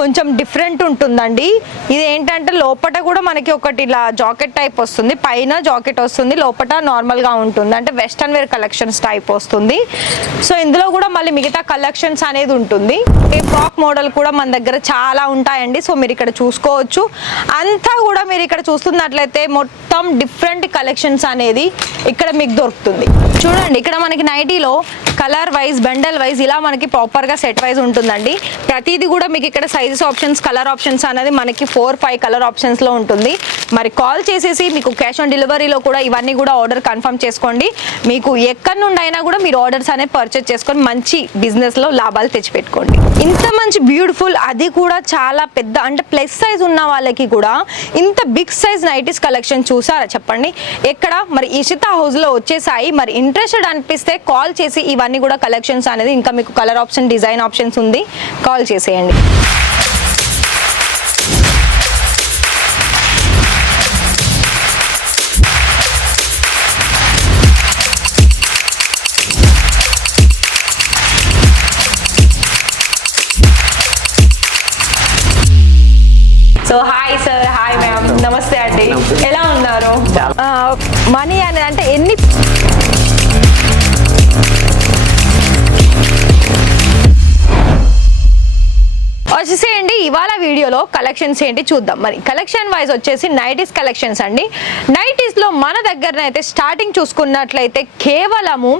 కొంచెం డిఫరెంట్ ఉంటుందండి. ఇది ఏంటంటే లోపట కూడా మనకి ఒకటి ఇలా జాకెట్ టైప్ వస్తుంది, పైన జాకెట్ వస్తుంది, లోపట నార్మల్గా ఉంటుంది, అంటే వెస్టర్న్ వేర్ కలెక్షన్స్ టైప్ వస్తుంది. సో ఇందులో కూడా మళ్ళీ మిగతా కలెక్షన్స్ అనేది ఉంటుంది. ఈ ఫ్రాక్ మోడల్ కూడా మన దగ్గర చాలా ఉంటాయండి. సో మీరు ఇక్కడ చూసుకోవచ్చు. అంతా కూడా మీరు ఇక్కడ చూస్తున్నట్లయితే మొత్తం డిఫరెంట్ కలెక్షన్స్ అనేది ఇక్కడ మీకు దొరుకుతుంది. చూడండి, ఇక్కడ మనకి నైటీలో కలర్ వైజ్, బండల్ వైజ్ ఇలా మనకి ప్రాపర్గా సెట్ వైజ్ ఉంటుందండి. ప్రతిదీ కూడా మీకు ఇక్కడ సైజెస్ ఆప్షన్స్, కలర్ ఆప్షన్స్ అనేది మనకి 4-5 కలర్ ఆప్షన్స్లో ఉంటుంది. మరి కాల్ చేసేసి మీకు క్యాష్ ఆన్ డెలివరీలో కూడా ఇవన్నీ కూడా ఆర్డర్ కన్ఫర్మ్ చేసుకోండి. మీకు ఎక్కడి నుండి అయినా కూడా మీరు ఆర్డర్స్ అనేది పర్చేస్ చేసుకొని మంచి బిజినెస్లో లాభాలు తెచ్చిపెట్టుకోండి. ఇంత మంచి బ్యూటిఫుల్, అది కూడా చాలా పెద్ద అంటే ప్లస్ సైజ్ ఉన్న వాళ్ళకి కూడా ఇంత బిగ్ సైజ్ నైటీస్ కలెక్షన్ చూసారా చెప్పండి ఎక్కడ? మరి ఇషితా హౌస్లో వచ్చేసాయి. మరి ఇంట్రెస్టెడ్ అనిపిస్తే కాల్ చేసి ఇవన్నీ కూడా కలెక్షన్స్ అనేది, ఇంకా మీకు కలర్ ఆప్షన్, డిజైన్ ఆప్షన్స్ ఉంది, కాల్ చేసేయండి. So hi sir, hi ma'am, నమస్తే అండి, ఎలా ఉన్నారు? మనీ అని అంటే ఎన్ని వచ్చేసేయండి. ఇవాళ వీడియోలో కలెక్షన్స్ ఏంటి చూద్దాం. మరి కలెక్షన్ వైజ్ వచ్చేసి నైటీస్ కలెక్షన్స్ అండి. నైటీస్లో మన దగ్గరనైతే స్టార్టింగ్ చూసుకున్నట్లయితే కేవలము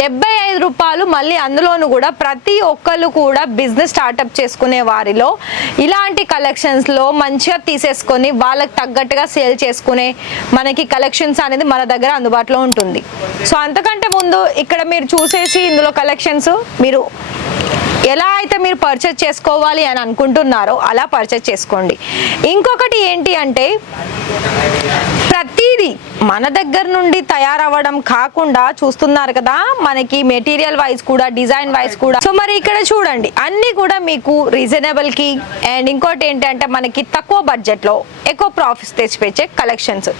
75 రూపాయలు. మళ్ళీ అందులోనూ కూడా ప్రతి ఒక్కళ్ళు కూడా బిజినెస్ స్టార్ట్అప్ చేసుకునే వారిలో ఇలాంటి కలెక్షన్స్లో మంచిగా తీసేసుకొని వాళ్ళకి తగ్గట్టుగా సేల్ చేసుకునే మనకి కలెక్షన్స్ అనేది మన దగ్గర అందుబాటులో ఉంటుంది. సో అంతకంటే ముందు ఇక్కడ మీరు చూసేసి ఇందులో కలెక్షన్స్ మీరు ఎలా అయితే మీరు పర్చేజ్ చేసుకోవాలి అని అనుకుంటున్నారో అలా పర్చేజ్ చేసుకోండి. ఇంకొకటి ఏంటి అంటే ప్రతిదీ మన దగ్గర నుండి తయారవ్వడం కాకుండా చూస్తున్నారు కదా, మనకి మెటీరియల్ వైజ్ కూడా, డిజైన్ వైజ్ కూడా. సో మరి ఇక్కడ చూడండి, అన్నీ కూడా మీకు రీజనబుల్కి అండ్ ఇంకోటి ఏంటంటే మనకి తక్కువ బడ్జెట్లో ఎక్కువ ప్రాఫిట్స్ తెచ్చిపెచ్చే కలెక్షన్స్.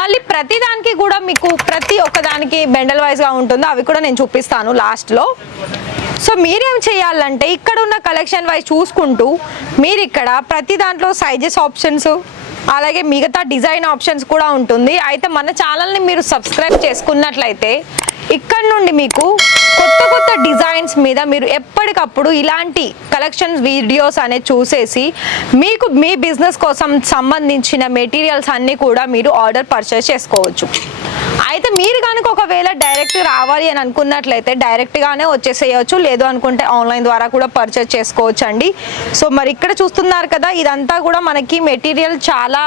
మళ్ళీ ప్రతి దానికి కూడా మీకు ప్రతి ఒక్కదానికి బెండల్ వైజ్గా ఉంటుందో అవి కూడా నేను చూపిస్తాను లాస్ట్లో. సో మీరేం చేయాలంటే ఇక్కడ ఉన్న కలెక్షన్ వైజ్ చూసుకుంటూ మీరు ఇక్కడ ప్రతి దాంట్లో సైజెస్ ఆప్షన్స్, అలాగే మిగతా డిజైన్ ఆప్షన్స్ కూడా ఉంటుంది. అయితే మన ఛానల్ని మీరు సబ్స్క్రైబ్ చేసుకున్నట్లయితే ఇక్కడ నుండి మీకు కొత్త కొత్త డిజైన్స్ మీద మీరు ఎప్పటికప్పుడు ఇలాంటి కలెక్షన్స్ వీడియోస్ అనేది చూసేసి మీకు మీ బిజినెస్ కోసం సంబంధించిన మెటీరియల్స్ అన్నీ కూడా మీరు ఆర్డర్ పర్చేస్ చేసుకోవచ్చు. అయితే మీరు కనుక ఒకవేళ డైరెక్ట్ రావాలి అని అనుకున్నట్లయితే డైరెక్ట్గానే వచ్చేసేయచ్చు, లేదు అనుకుంటే ఆన్లైన్ ద్వారా కూడా పర్చేస్ చేసుకోవచ్చు అండి. సో మరి ఇక్కడ చూస్తున్నారు కదా, ఇదంతా కూడా మనకి మెటీరియల్ చాలా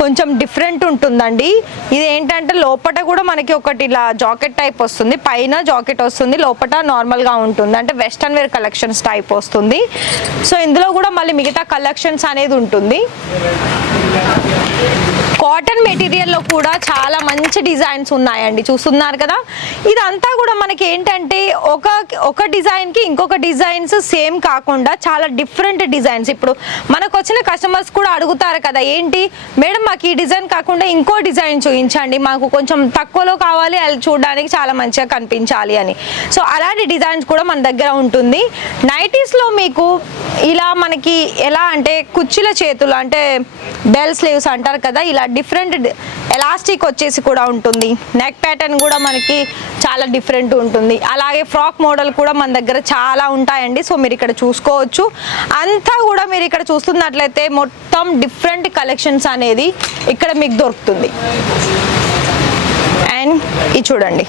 కొంచెం డిఫరెంట్ ఉంటుందండి. ఇది ఏంటంటే లోపట కూడా మనకి ఒకటి ఇలా జాకెట్ టైప్ వస్తుంది, పైన జాకెట్ వస్తుంది, లోపట నార్మల్గా ఉంటుంది, అంటే వెస్టర్న్ వేర్ కలెక్షన్స్ టైప్ వస్తుంది. సో ఇందులో కూడా మళ్ళీ మిగతా కలెక్షన్స్ అనేది ఉంటుంది. కాటన్ మెటీరియల్లో కూడా చాలా మంచి డిజైన్స్ ఉన్నాయండి, చూస్తున్నారు కదా. ఇదంతా కూడా మనకి ఏంటంటే ఒక డిజైన్కి ఇంకొక డిజైన్స్ సేమ్ కాకుండా చాలా డిఫరెంట్ డిజైన్స్. ఇప్పుడు మనకు వచ్చిన కస్టమర్స్ కూడా అడుగుతారు కదా, ఏంటి మేడం మాకు ఈ డిజైన్ కాకుండా ఇంకో డిజైన్ చూపించండి, మాకు కొంచెం తక్కువలో కావాలి, అది చూడడానికి చాలా మంచిగా కనిపించాలి అని. సో అలాంటి డిజైన్స్ కూడా మన దగ్గర ఉంటుంది. నైటీస్లో మీకు ఇలా మనకి ఎలా అంటే కుర్చీల చేతులు అంటే బెల్ స్లీవ్స్ అంటారు కదా, ఇలా డిఫరెంట్ ఎలాస్టిక్ వచ్చేసి కూడా ఉంటుంది. నెక్ ప్యాటర్న్ కూడా మనకి చాలా డిఫరెంట్ ఉంటుంది. అలాగే ఫ్రాక్ మోడల్ కూడా మన దగ్గర చాలా ఉంటాయండి. సో మీరు ఇక్కడ చూసుకోవచ్చు. అంతా కూడా మీరు ఇక్కడ చూస్తున్నట్లయితే మొత్తం డిఫరెంట్ కలెక్షన్స్ అనేది ఇక్కడ మీకు దొరుకుతుంది. అండ్ ఇది చూడండి,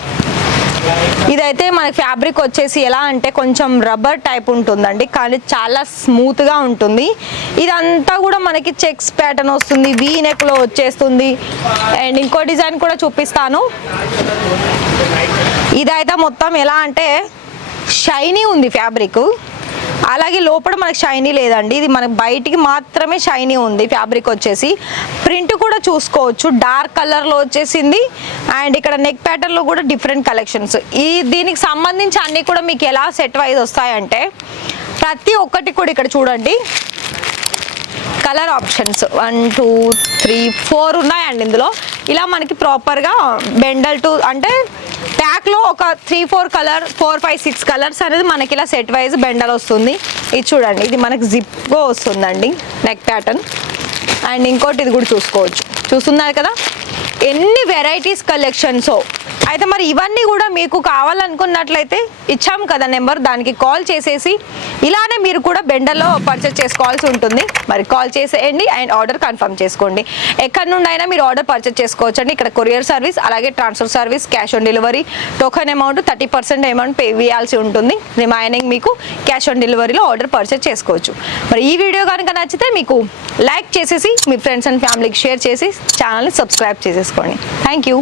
ఇదైతే మనకి ఫ్యాబ్రిక్ వచ్చేసి ఎలా అంటే కొంచెం రబ్బర్ టైప్ ఉంటుందండి, కానీ చాలా స్మూత్గా ఉంటుంది. ఇదంతా కూడా మనకి చెక్స్ ప్యాటర్న్ వస్తుంది, వీ నెక్లో వచ్చేస్తుంది. అండ్ ఇంకో డిజైన్ కూడా చూపిస్తాను. ఇదైతే మొత్తం ఎలా అంటే షైనీ ఉంది ఫ్యాబ్రిక్, అలాగే లోపల మనకి షైనీ లేదండి, ఇది మనకి బయటికి మాత్రమే షైనీ ఉంది ఫ్యాబ్రిక్ వచ్చేసి. ప్రింట్ కూడా చూసుకోవచ్చు, డార్క్ కలర్లో వచ్చేసింది. అండ్ ఇక్కడ నెక్ ప్యాటర్న్లో కూడా డిఫరెంట్ కలెక్షన్స్. దీనికి సంబంధించి అన్నీ కూడా మీకు ఎలా సెట్ వైజ్ వస్తాయంటే ప్రతి ఒక్కటి కూడా ఇక్కడ చూడండి, కలర్ ఆప్షన్స్ 1 2 3 4 ఉన్నాయండి ఇందులో. ఇలా మనకి ప్రాపర్గా బెండల్ టు అంటే బ్యాక్లో ఒక 3-4 కలర్ 4-5-6 కలర్స్ అనేది మనకి ఇలా సెట్ వైజ్ బెండల్ వస్తుంది. ఇది చూడండి, ఇది మనకి జిప్గా వస్తుందండి నెక్ ప్యాటర్న్. అండ్ ఇంకోటి ఇది కూడా చూస్తున్నారు కదా ఎన్ని వెరైటీస్ కలెక్షన్స్. అయితే మరి ఇవన్నీ కూడా మీకు కావాలనుకున్నట్లయితే ఇచ్చాము కదా నెంబర్, దానికి కాల్ చేసేసి ఇలానే మీరు కూడా బెండల్లో పర్చేస్ చేసుకోవాల్సి ఉంటుంది. మరి కాల్ చేసేయండి అండ్ ఆర్డర్ కన్ఫర్మ్ చేసుకోండి. ఎక్కడి నుండి అయినా మీరు ఆర్డర్ పర్చేస్ చేసుకోవచ్చండి. ఇక్కడ కొరియర్ సర్వీస్, అలాగే transfer service, cash on delivery. Token amount 30% amount pay చేయాల్సి ఉంటుంది. రిమైనింగ్ మీకు క్యాష్ ఆన్ డెలివరీలో ఆర్డర్ పర్చేస్ చేసుకోవచ్చు. మరి ఈ వీడియో కనుక నచ్చితే మీకు లైక్ చేసేసి మీ ఫ్రెండ్స్ అండ్ ఫ్యామిలీకి షేర్ చేసి ఛానల్ని సబ్స్క్రైబ్ చేసేసుకోండి. Thank you.